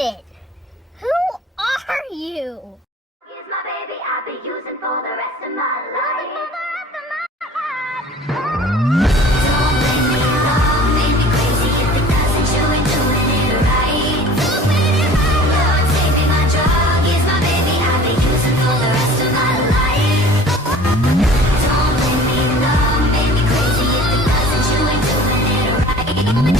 minute. Who are you? Here's my baby I'll be using for the rest of my life. Don't blame me, love made me crazy. If it doesn't, you ain't doing it right. Lord, take me my drug. Here's my baby I'll be using for the rest of my life. Don't blame me, love made me crazy. If it doesn't, you ain't doing it right.